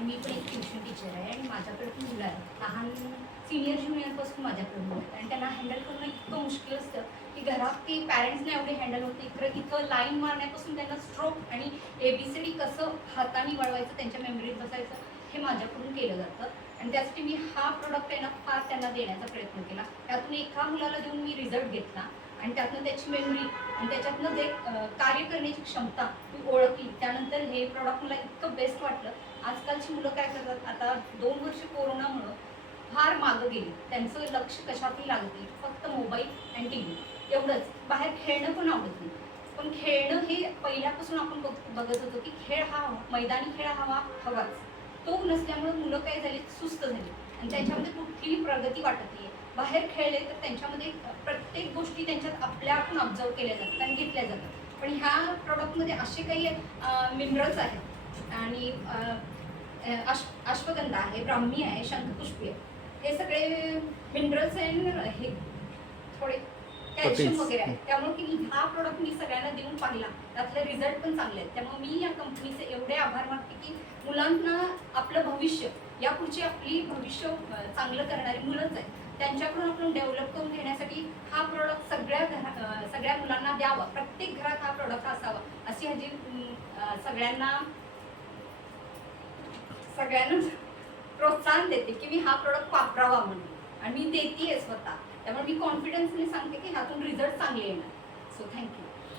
आणि मी पण एक ट्युशन टीचर आहे आणि माझ्याकडे पण मुलं आहेत, लहान सिनियर ज्युनियरपासून माझ्याकडे मुलं आहेत आणि त्यांना हँडल करणं इतकं मुश्किल असतं की घरात ती पॅरेंट्सने एवढे हँडल होते. इथं लाईन मारण्यापासून त्यांना स्ट्रोक आणि ABCD कसं हाताने वळवायचं, त्यांच्या मेमरीत बसायचं, हे माझ्याकडून केलं जातं. आणि त्यासाठी मी हा प्रोडक्ट आहे ना फार त्यांना देण्याचा प्रयत्न केला. त्यातून एका मुलाला देऊन मी रिझल्ट घेतला आणि त्यातनं त्याची मेमरी आणि त्याच्यातनं जे कार्य करण्याची क्षमता मी ओळखली. त्यानंतर हे प्रॉडक्ट मला इतकं बेस्ट वाटलं. आजकालची मुलं काय करतात, आता 2 वर्ष कोरोनामुळं फार मागं गेली, त्यांचं लक्ष कशातही लागत नाही, फक्त मोबाईल आणि TV एवढंच. बाहेर खेळणं पण आवडत नाही. पण खेळणं हे पहिल्यापासून आपण बघत होतो की खेळ हा मैदानी खेळ हवाच. तो नसल्यामुळे मुलं काय झाली, सुस्त झाली आणि त्यांच्यामध्ये कुठलीही प्रगती वाटत नाही. बाहेर खेळले तर त्यांच्यामध्ये प्रत्येक गोष्टी त्यांच्यात आपल्या आपण ऑब्झर्व केल्या जातात आणि घेतल्या जातात. पण ह्या प्रॉडक्टमध्ये असे काही मिनरल्स आहेत आणि अश्वगंधा आहे, ब्राह्मी आहे, शंखपुष्पी आहे, हे सगळे मिनरल्स आहे, हे थोडे कॅल्शियम वगैरे आहे. त्यामुळे की हा प्रोडक्ट मी सगळ्यांना देऊन पाहिला, त्यातले रिझल्ट पण चांगले आहेत. त्यामुळे मी या कंपनीचे एवढे आभार मानते की मुलांना आपलं भविष्य, यापुढची आपली भविष्य चांगलं करणारी मुलंच आहेत, त्यांच्याकडून आपण डेव्हलप करून घेण्यासाठी हा प्रोडक्ट सगळ्या मुलांना द्यावा. प्रत्येक घरात हा प्रोडक्ट असावा अशी ह्याची सगळ्यांना प्रोत्साहन देते की मी हा प्रोडक्ट वापरावा म्हणून आणि मी देतेय स्वतः. त्यामुळे मी कॉन्फिडन्सने सांगते की ह्यातून रिझल्ट चांगले येणार. So thank you.